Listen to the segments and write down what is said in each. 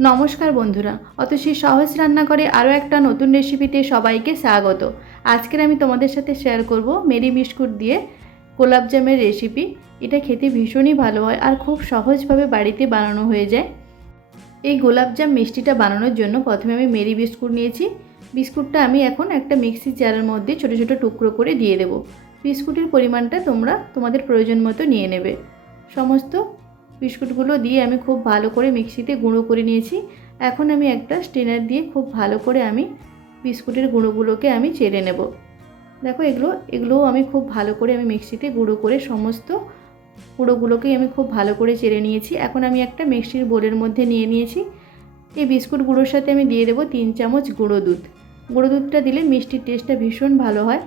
নমস্কার বন্ধুরা অত অতসী সহজ রান্না করে আরও একটা নতুন রেসিপিতে সবাইকে স্বাগত। আজকের আমি তোমাদের সাথে শেয়ার করব মেরি বিস্কুট দিয়ে গোলাপজামের রেসিপি এটা খেতে ভীষণই ভালো হয় আর খুব সহজভাবে বাড়িতে বানানো হয়ে যায়। এই গোলাপজাম মিষ্টিটা বানানোর জন্য প্রথমে আমি মেরি বিস্কুট নিয়েছি। বিস্কুটটা আমি এখন একটা মিক্সি জারের মধ্যে ছোটো ছোটো টুকরো করে দিয়ে দেবো। বিস্কুটের পরিমাণটা তোমরা তোমাদের প্রয়োজন মতো নিয়ে নেবে। সমস্ত বিস্কুটগুলো দিয়ে আমি খুব ভালো করে মিক্সিতে গুঁড়ো করে নিয়েছি। এখন আমি একটা স্টেনার দিয়ে খুব ভালো করে আমি বিস্কুটের গুঁড়োগুলোকে আমি চেড়ে নেব। দেখো এগুলো, এগুলোও আমি খুব ভালো করে আমি মিক্সিতে গুঁড়ো করে সমস্ত গুঁড়োগুলোকেই আমি খুব ভালো করে চেড়ে নিয়েছি। এখন আমি একটা মিক্সির বোলের মধ্যে নিয়ে নিয়েছি। এই বিস্কুট গুঁড়োর সাথে আমি দিয়ে দেবো তিন চামচ গুঁড়ো দুধ। গুঁড়ো দুধটা দিলে মিষ্টির টেস্টটা ভীষণ ভালো হয়।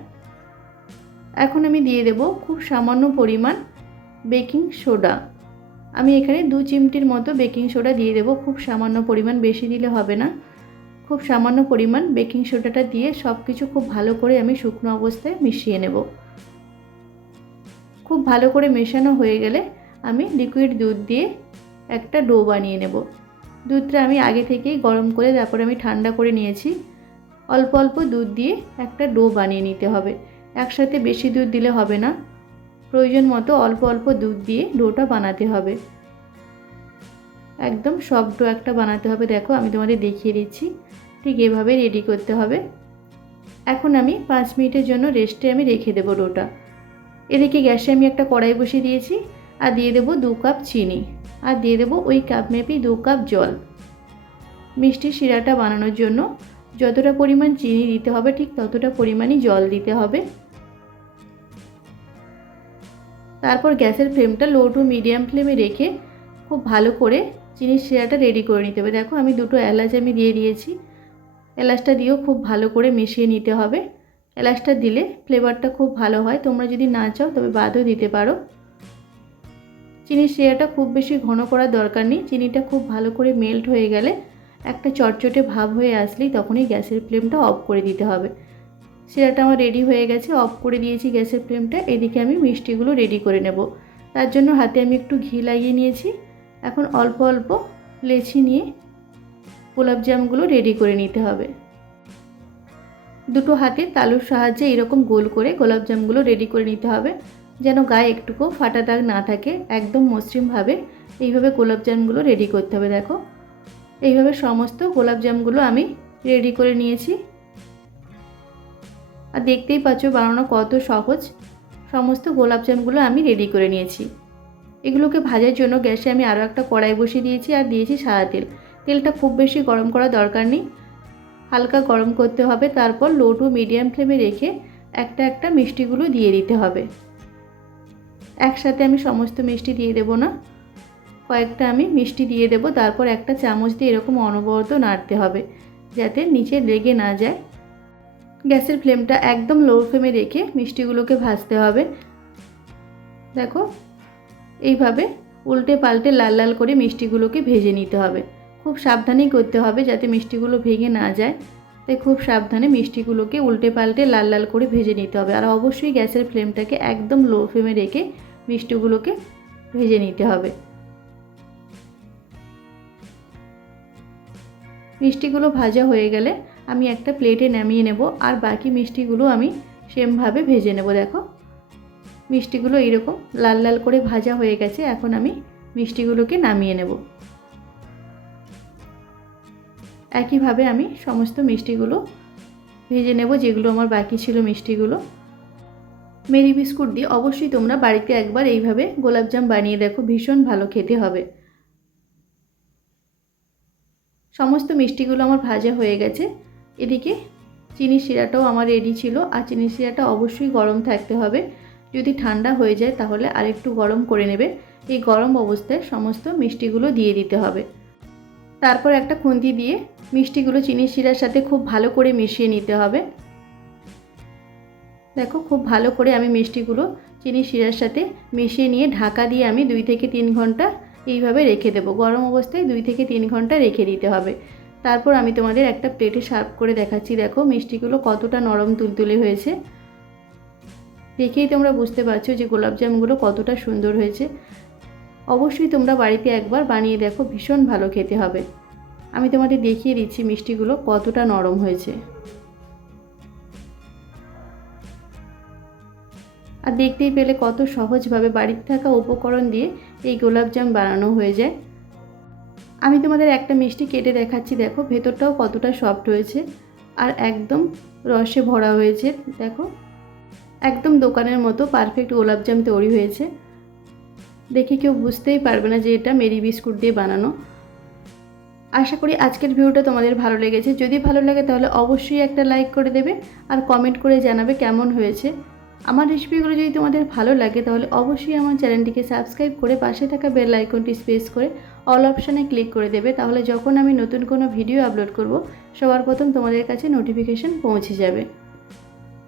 এখন আমি দিয়ে দেব খুব সামান্য পরিমাণ বেকিং সোডা। আমি এখানে দু চিমটির মতো বেকিং সোডা দিয়ে দেবো। খুব সামান্য পরিমাণ বেশি দিলে হবে না। খুব সামান্য পরিমাণ বেকিং সোডাটা দিয়ে সব কিছু খুব ভালো করে আমি শুকনো অবস্থায় মিশিয়ে নেব। খুব ভালো করে মেশানো হয়ে গেলে আমি লিকুইড দুধ দিয়ে একটা ডো বানিয়ে নেব। দুধটা আমি আগে থেকেই গরম করে তারপর আমি ঠান্ডা করে নিয়েছি। অল্প অল্প দুধ দিয়ে একটা ডো বানিয়ে নিতে হবে। একসাথে বেশি দুধ দিলে হবে না। প্রয়োজন মতো অল্প অল্প দুধ দিয়ে ডোটা বানাতে হবে। একদম সব ডো একটা বানাতে হবে, দেখো আমি তোমাদের দেখিয়ে দিচ্ছি। ঠিক এভাবে রেডি করতে হবে। এখন আমি পাঁচ মিনিটের জন্য রেস্টে আমি রেখে দেবো ডোটা। এদিকে গ্যাসে আমি একটা কড়াই বসিয়ে দিয়েছি আর দিয়ে দেবো দু কাপ চিনি আর দিয়ে দেবো ওই কাপ মেপি দু কাপ জল। মিষ্টি শিরাটা বানানোর জন্য যতটা পরিমাণ চিনি দিতে হবে ঠিক ততটা পরিমাণই জল দিতে হবে। তারপর গ্যাসের ফ্লেমটা লো টু মিডিয়াম ফ্লেমে রেখে খুব ভালো করে চিনির শিরাটা রেডি করে নিতে হবে। দেখো আমি দুটো এলাচ আমি দিয়ে দিয়েছি। এলাচটা দিয়েও খুব ভালো করে মিশিয়ে নিতে হবে। এলাচটা দিলে ফ্লেভারটা খুব ভালো হয়। তোমরা যদি না চাও তবে বাদও দিতে পারো। চিনির শিরাটা খুব বেশি ঘন করার দরকার নেই। চিনিটা খুব ভালো করে মেল্ট হয়ে গেলে একটা চটচটে ভাব হয়ে আসলেই তখনই গ্যাসের ফ্লেমটা অফ করে দিতে হবে। শিরাটা আমার রেডি হয়ে গেছে অফ করে দিয়েছি গ্যাসের ফ্লেমটা এদিকে আমি মিষ্টিগুলো রেডি করে নেব। তার জন্য হাতে আমি একটু ঘি লাগিয়ে নিয়েছি। এখন অল্প অল্প লেচি নিয়ে গোলাপজামগুলো রেডি করে নিতে হবে। দুটো হাতে তালুর সাহায্যে এরকম গোল করে গোলাপজামগুলো রেডি করে নিতে হবে, যেন গায়ে একটুকু ফাটা দাগ না থাকে, একদম মসৃণভাবে এইভাবে গোলাপজামগুলো রেডি করতে হবে, দেখো। এইভাবে সমস্ত গোলাপজামগুলো আমি রেডি করে নিয়েছি। আর দেখতেই পাচ্ছ বানানো কত সহজ। সমস্ত গোলাপজামগুলো আমি রেডি করে নিয়েছি। এগুলোকে ভাজার জন্য গ্যাসে আমি আরও একটা কড়াই বসিয়ে দিয়েছি আর দিয়েছি সাদা তেল। তেলটা খুব বেশি গরম করা দরকার নেই। হালকা গরম করতে হবে, তারপর লো টু মিডিয়াম ফ্লেমে রেখে একটা একটা মিষ্টিগুলো দিয়ে দিতে হবে। একসাথে আমি সমস্ত মিষ্টি দিয়ে দেবো না। কয়েকটা আমি মিষ্টি দিয়ে দেবো, তারপর একটা চামচ দিয়ে এরকম অনবরত নাড়তে হবে, যাতে নিচে লেগে না যায়। গ্যাসের ফ্লেমটা একদম লো ফ্লেমে রেখে মিষ্টিগুলোকে ভাজতে হবে। দেখো, এইভাবে উল্টে পাল্টে লাল লাল করে মিষ্টিগুলোকে ভেজে নিতে হবে। খুব সাবধানেই করতে হবে যাতে মিষ্টিগুলো ভেঙে না যায়। তাই খুব সাবধানে মিষ্টিগুলোকে উল্টে পাল্টে লাল লাল করে ভেজে নিতে হবে। আর অবশ্যই গ্যাসের ফ্লেমটাকে একদম লো ফ্লেমে রেখে মিষ্টিগুলোকে ভেজে নিতে হবে। মিষ্টিগুলো ভাজা হয়ে গেলে আমি একটা প্লেটে নামিয়ে নেব আর বাকি মিষ্টিগুলো আমি সেমভাবে ভেজে নেব, দেখো। মিষ্টিগুলো এইরকম লাল লাল করে ভাজা হয়ে গেছে, এখন আমি মিষ্টিগুলোকে নামিয়ে নেব। একইভাবে আমি সমস্ত মিষ্টিগুলো ভেজে নেব, যেগুলো আমার বাকি ছিল মিষ্টিগুলো। মেরি বিস্কুট দিয়ে অবশ্যই তোমরা বাড়িতে একবার এইভাবে গোলাপজাম বানিয়ে দেখো, ভীষণ ভালো খেতে হবে। সমস্ত মিষ্টিগুলো আমার ভাজা হয়ে গেছে। এদিকে চিনি শিরাটাও আমার রেডি ছিল। আর চিনি শিরাটা অবশ্যই গরম থাকতে হবে। যদি ঠান্ডা হয়ে যায় তাহলে আরেকটু গরম করে নেবে। এই গরম অবস্থায় সমস্ত মিষ্টিগুলো দিয়ে দিতে হবে। তারপর একটা খুন্তি দিয়ে মিষ্টিগুলো চিনি শিরার সাথে খুব ভালো করে মিশিয়ে নিতে হবে। দেখো খুব ভালো করে আমি মিষ্টিগুলো চিনি শিরার সাথে মিশিয়ে নিয়ে ঢাকা দিয়ে আমি দুই থেকে তিন ঘণ্টা এইভাবে রেখে দেবো। গরম অবস্থায় দুই থেকে তিন ঘণ্টা রেখে দিতে হবে। তারপর আমি তোমাদের একটা প্লেটে সার্ভ করে দেখাচ্ছি। দেখো, মিষ্টিগুলো কতটা নরম তুলতুলে হয়েছে। দেখেই তোমরা বুঝতে পারছ যে গোলাপজামগুলো কতটা সুন্দর হয়েছে। অবশ্যই তোমরা বাড়িতে একবার বানিয়ে দেখো, ভীষণ ভালো খেতে হবে। আমি তোমাদের দেখিয়ে দিচ্ছি মিষ্টিগুলো কতটা নরম হয়েছে। আর দেখতেই পেলে কত সহজভাবে বাড়িতে থাকা উপকরণ দিয়ে এই গোলাপজাম বানানো হয়ে যায়। আমি তোমাদের একটা মিষ্টি কেটে দেখাচ্ছি, দেখো ভেতরটাও কতটা সফট হয়েছে আর একদম রসে ভরা হয়েছে, দেখো। একদম দোকানের মতো পারফেক্ট গোলাপজাম তৈরি হয়েছে। দেখে কেউ বুঝতেই পারবে না যে এটা মেরি বিস্কুট দিয়ে বানানো। আশা করি আজকের ভিডিওটা তোমাদের ভালো লেগেছে। যদি ভালো লাগে তাহলে অবশ্যই একটা লাইক করে দেবে আর কমেন্ট করে জানাবে কেমন হয়েছে। আমার রেসিপিগুলো যদি তোমাদের ভালো লাগে, তাহলে অবশ্যই আমার চ্যানেলটিকে সাবস্ক্রাইব করে পাশে থাকা বেল আইকনটি স্পেস করে অল অপশানে ক্লিক করে দেবে। তাহলে যখন আমি নতুন কোনো ভিডিও আপলোড করব, সবার প্রথম তোমাদের কাছে নোটিফিকেশন পৌঁছে যাবে।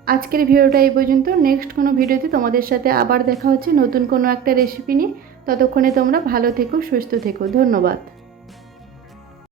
আজকের ভিডিওটা এই পর্যন্ত। নেক্সট কোনো ভিডিওতে তোমাদের সাথে আবার দেখা হচ্ছে নতুন কোনো একটা রেসিপি নিয়ে। ততক্ষণে তোমরা ভালো থেকো, সুস্থ থেকো। ধন্যবাদ।